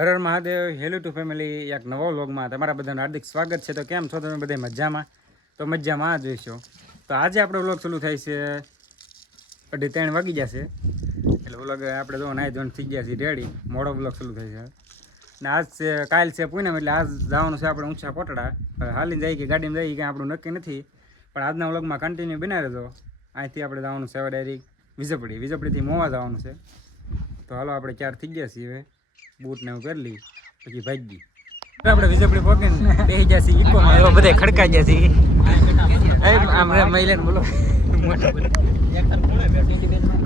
Har Har Mahadev. Hello two family, એક નવો વ્લોગમાં તમારા બધાનું હાર્દિક સ્વાગત છે. તો કેમ છો તમે બધા? મજામાં? તો મજામાં જ જોઈશો. તો આજે આપણો વ્લોગ ચાલુ થાય છે 2:30 વાગી જશે. એટલે વ્લોગ આપણે જો નાઈ ધોઈને થઈ ગયા છીએ રેડી. મોડો વ્લોગ ચાલુ થાય છે ને આજ છે કાલ છે પૂનમ, એટલે આજ જવાનું છે આપણે ઊંચા કોટડા. હાલીને જાય કે ગાડીમાં જઈએ કે આપણું નક્કી નથી, પણ આજના વ્લોગમાં કન્ટિન્યુ બનાવી રહેજો. અહીંથી આપણે જવાનું છે હવે ડાયરેક્ટ વિજપડીથી મોવા જવાનું છે. તો હાલો આપણે 4 થઈ ગયા છીએ. હવે બૂટ ને એવું કરી લઈ પછી ભાગી આપણે વિજપડી પહોંચીને બેસી ગયા છીએ ઇકોમાં. એવા બધા ખડકાઈ ગયા છીએ. આમ મહિલાને બોલો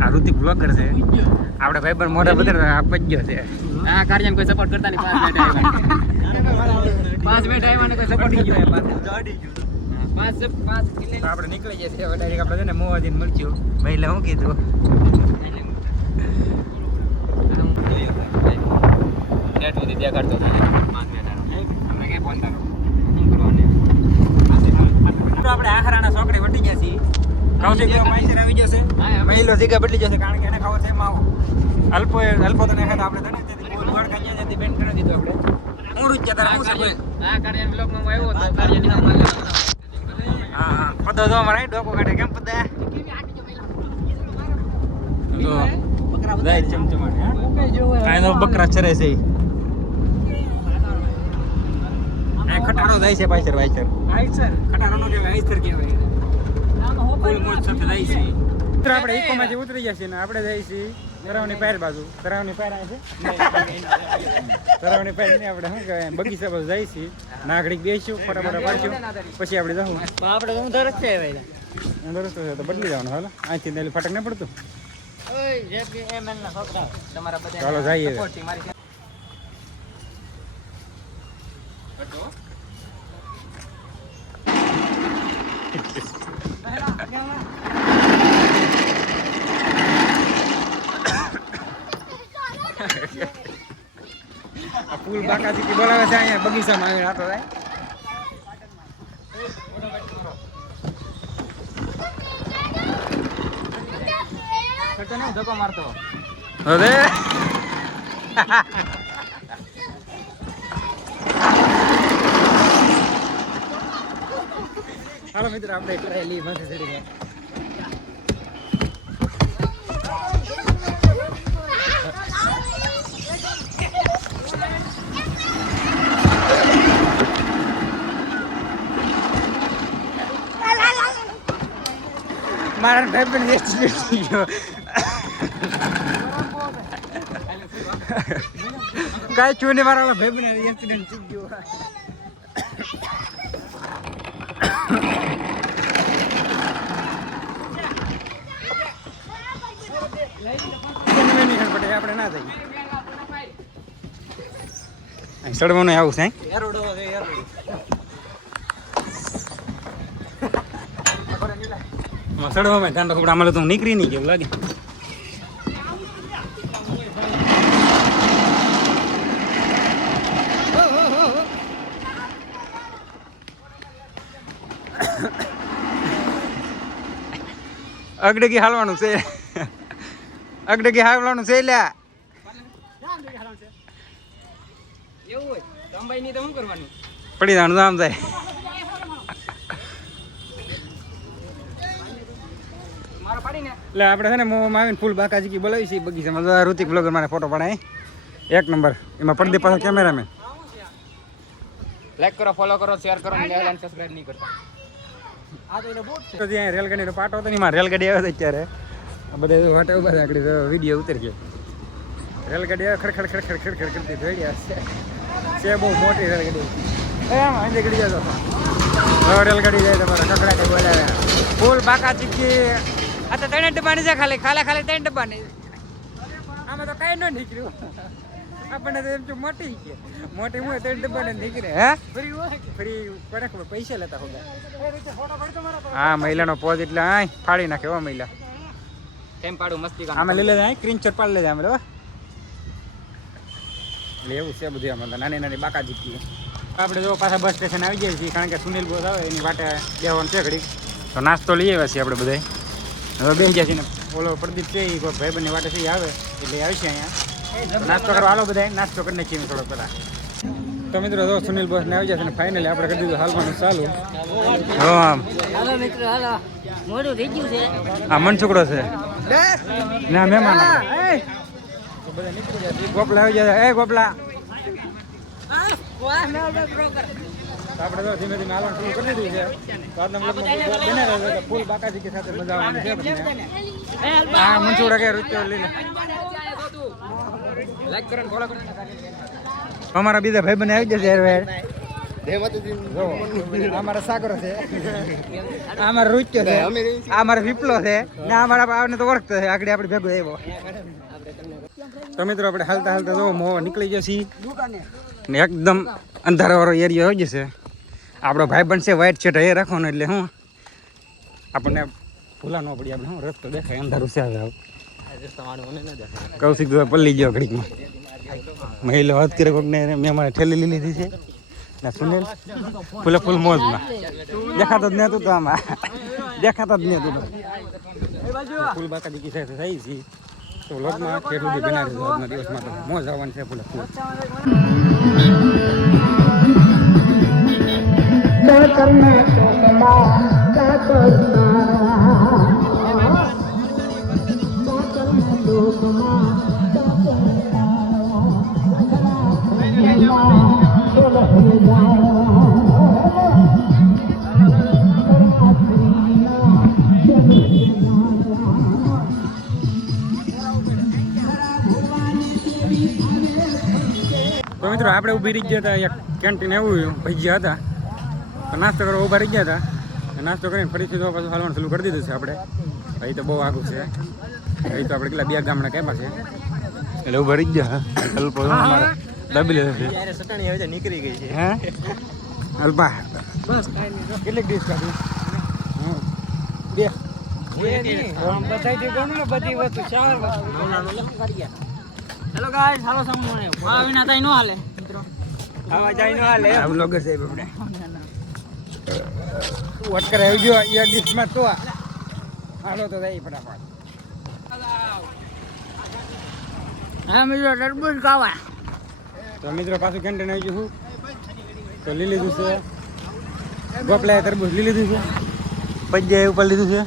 આ ઋતિક બ્લોગર છે આપણે ભાઈ પણ મોઢા બધા આપી ગયો છે. આ કાર્યમાં કોઈ સપોર્ટ કરતા નહીં. 5 મિનિટ આવ્યા કોઈ સપોર્ટ નહીં ગયો. આપણે નીકળી ગયા છીએ હવે ડાયરેક્ટ. આપણે છે ને મોવાજીને મળ્યું. મહિલા શું કીધું? આપણે આખરાના છોકરી વટી ગયા છીએ. કૌશિક પૈસા આવી જશે, મહિલો જીગા બદલી જશે, કારણ કે એને ખબર છે માવો અલ્પો તો ને ખાતા આપણે તને ગોળ કાંઈ જતી બેન કરી દીધું. આપણે હું રૂજ જતા હું છે આ કાર્ય બ્લોગમાં હું આવ્યો હતો. કાર્યની નામ માલ હા પદો જો મારા ડોકો કાઢે કેમ પદા જો બકરા બધા ચમચમાટ કાઈ નો બકરા ચરે છે. આ ખટારો જાય છે પાછળ વાઈચર ખટારો નો કહેવાય, આઈસર કહેવાય. ફૂલ મોજ સાથે જાય છે. આપણે ઇકોમાંથી ઉતરી ગયા છીએ ને આપણે જઈએ છીએ તરાવની પાયર બાજુ. તરાવની પાયર આવે છે તરાવની પાયર ને આપણે શું કહેવાય બગીચા બાજુ જઈએ છીએ. નાગરિક બેસીશું, ફટાફટ પાડશું, પછી આપણે જવું. આપણે ઊંધો રસ્તે આવ્યા. ઊંધો રસ્તો છે તો બદલી જવાનું. હાલો અહીંથી ને ફટક ન પડતું. ચાલો જઈએ. ફૂલ બાકાજી બોલાવે છે અહીંયા બગીચામાં આવીને આટો થાય. ધક્કો મારતો હવે હાલો મિત્ર આપણે કરેલી માથે ચડી ગયા. મારા ભાઈ પણ એક્સિડન્ટ થઈ ગયો. કાંઈ છું ને મારા ભાઈ પણ એક્સિડન્ટ થઈ ગયો. આપણે ના જઈએ સડવાનું આવું છે. સડવામાં ધ્યાન રાખો. આમાં તો નીકળી નહીં કેવું લાગે. અગડગી હાલવાનું છે. અગડગી હાલવાનું છે. લ્યા એવું હોય તો અંબાઈ ની તો શું કરવાનું? પડી જવાનું આમ જાય. મારો પાડીને એટલે આપણે છે ને મોમાં આવીને ફૂલ બાકાજી બોલાવી છીએ બગીચામાં. ઋતિક બ્લોગર મારે ફોટો પડાય 1 નંબર. એમાં પડદે પાછળ કેમેરામેન. લાઈક કરો, ફોલો કરો, શેર કરો અને સબસ્ક્રાઇબ નહીં કરતા. આ તો એનો બૂટ છે. તો ત્યાં રેલગાડીનો પાટો હતો ને એમાં રેલગાડી આવે છે અત્યારે. આ બધા વાટે ઉભા છે. આગળ વિડીયો ઉતરી ગયો. રેલગાડી ખડખડ ખડખડ ખડખડ કરતી જોઈ છે. બહુ મોટી રેલગાડી. આમ અંદર ગડી જતો રેલગાડી જાય તમારા કકડાટી બોલાવે ફૂલ બાકાજી. આ તો 3 ડબ્બાની છે. ખાલી 3 ડબ્બાની. આમાં તો કાંઈ ન નીકળ્યું. આપણને તો એમ છું મોટી છે. મોટી હું 3 ડબ્બાને નીકળે. હે ફ્રી કોને ખબર પૈસા લેતા હોગા. હા મહિલાનો પોઝ એટલે આ ફાડી નાખે. હો મહિલા કેમ પાડું મસ્તી કામ. આમાં લઈ લેજે. સ્ક્રીનશોટ પાડી લેજે. આમ લે એવું છે બધું. આમાં નાની નાની બાકાજી. આપણે જો પાછા બસ સ્ટેશન આવી જાય છીએ, કારણ કે સુનિલ બોસ આવે એની વાટે બેવાનું છે ઘડી. તો નાસ્તો લઈ આવ્યા છીએ આપણે બધા. હવે બેસી ગયા છીએ ને ઓલો પ્રદીપ છે એ કોઈ ભાઈબંધની વાટે છે આવે એટલે આવશે અહીંયા. નાસ્તો કરવા હાલો બધા નાસ્તો કરી નાખીએ થોડો પેલા. તો મિત્રો જો સુનિલ બોસ ને આવી જશે ને ફાઇનલી આપણે કરી દીધું હાલવાનું ચાલુ. હાલો મિત્રો હાલો મોડું થઈ ગયું છે. આ મનસુકડો છે ના મહેમાન ગોપલા આવી જાય. એ ગોપલા આપણે તો ધીમે ધીમે હાલવાનું શરૂ કરી દીધું છે. તો આજના બ્લોગમાં બને રહેજો તો ફૂલ બાકાજી સાથે મજા આવવાની છે તમને. હા મનસુકડા કે રૂપિયો લઈ લે. લાઈક કરો ફોલો કરો. અમારા બીજા ભાઈ બને આવી જશે યાર. અમારા સાગરો છે, અમારા રૂચ્યો છે, અમારા વિપલો છે ને અમારા આવને તો ઓળખતો છે. આગળ આપણે ભેગો આવ્યો. તો મિત્રો આપણે હાલતા હાલતા જો મોહ નીકળી જશે ને એકદમ અંધારાવાળો એરિયા હોય જશે. આપણો ભાઈ બનશે વ્હાઈટ શર્ટ એ રાખવાનો એટલે હું આપણને ભૂલા ન પડી. આપણે હું રસ્તો દેખાય અંધારું છે. હવે કૌશિક તો પલ્લી ગયો ઘડીકમાં. મહિલા વાત કરે કોઈકને મેં અમારે ઠેલી લીધી છે ને સુનિલ ફૂલે ફૂલ મોજમાં દેખાતો જ નહોતું. તો આમાં દેખાતો જ નહોતું. ફૂલ બાકાજી કી સાથે થઈ છે. તો વ્લોગમાં કેટલું બી બનાવી દીધું આજના દિવસમાં. તો મોજ આવવાની છે ફૂલે ફૂલ. તો મિત્રો આપણે ઊભી રહી ગયા હતા. એક કેન્ટીન એવું ભજીયા હતા તો નાસ્તો કરવા ઊભા રહી ગયા હતા. નાસ્તો કરીને ફરીથી તો પાછું હાલવાનું ચાલુ કરી દીધું છે આપણે. ભાઈ તો બહુ આગું છે. ભાઈ તો આપણે કેટલા 2 ગામડા કેવા છે એટલે ઊભા રહી ગયા. અલ્પો દાબી લેશે સટાણી હવે નીકળી ગઈ છે. હે અલ્પા બસ કેટલીક ડીશ કાઢી? 2 બધી વસ્તુ 4 હેલો ગાઈસ હાલો સાઉન્ડ મને આ વિના તાઈ નો હાલે મિત્રો. આવા જાય નો હાલે. આ બ્લોગર સાહેબ આપણે વોટ કરે આવજો એ ડીશમાં તો હાલો તો જાય ફટાફટ. હા મિત્રો તરબૂચ ખાવા. તો મિત્રો પાછું કેન્ટીન આવી ગયું તો લઈ લીધું છે. ગોપલાએ તરબૂચ લઈ લીધું છે. પજ્જાએ ઉપર લીધું છે.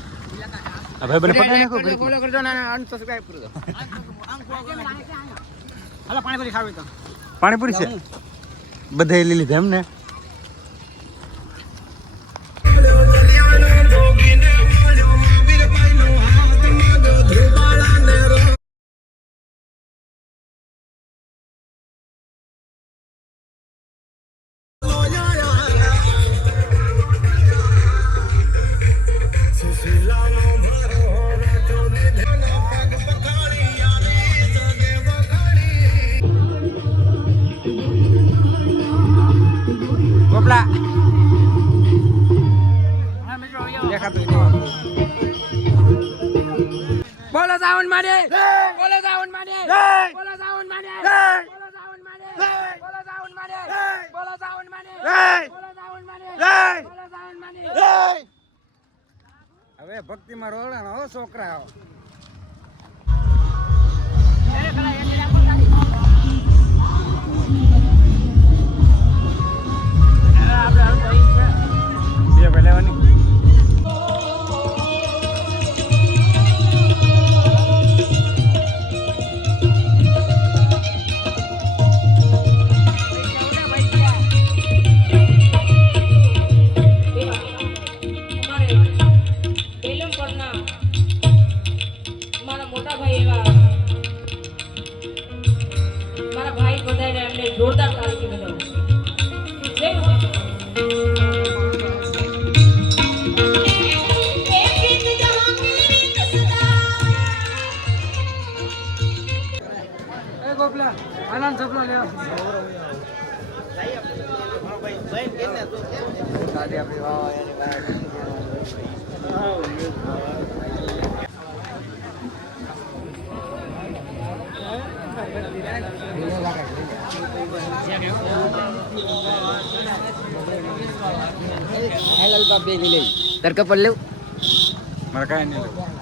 આ ભાઈ બને પકડી નાખો. ફોલો કરજો અને અનસબસ્ક્રાઇબ કરી દો. હાલો પાણીપુરી ખાવી તો પાણીપુરી છે બધાએ લઈ લીધા એમ ને. ગોપલા દેખાતું બોલો સાવન મારે બોલો સાવન મારે બોલો સાવન મારે બોલો સાવન મારે બોલો સાવન મારે બોલો સાવન મારે બોલો સાવન મારે બોલો સાવન મારે. હવે ભક્તિમાં રોડાણો હો છોકરા. બે પહેલાવાની જોરદાર તારીખી બનાવો. ગોપલા આનંદ સપનો લેવા હેલ અલ્પા બે લઈ તાર કપલ લેવ મારે કાંઈ નહીં.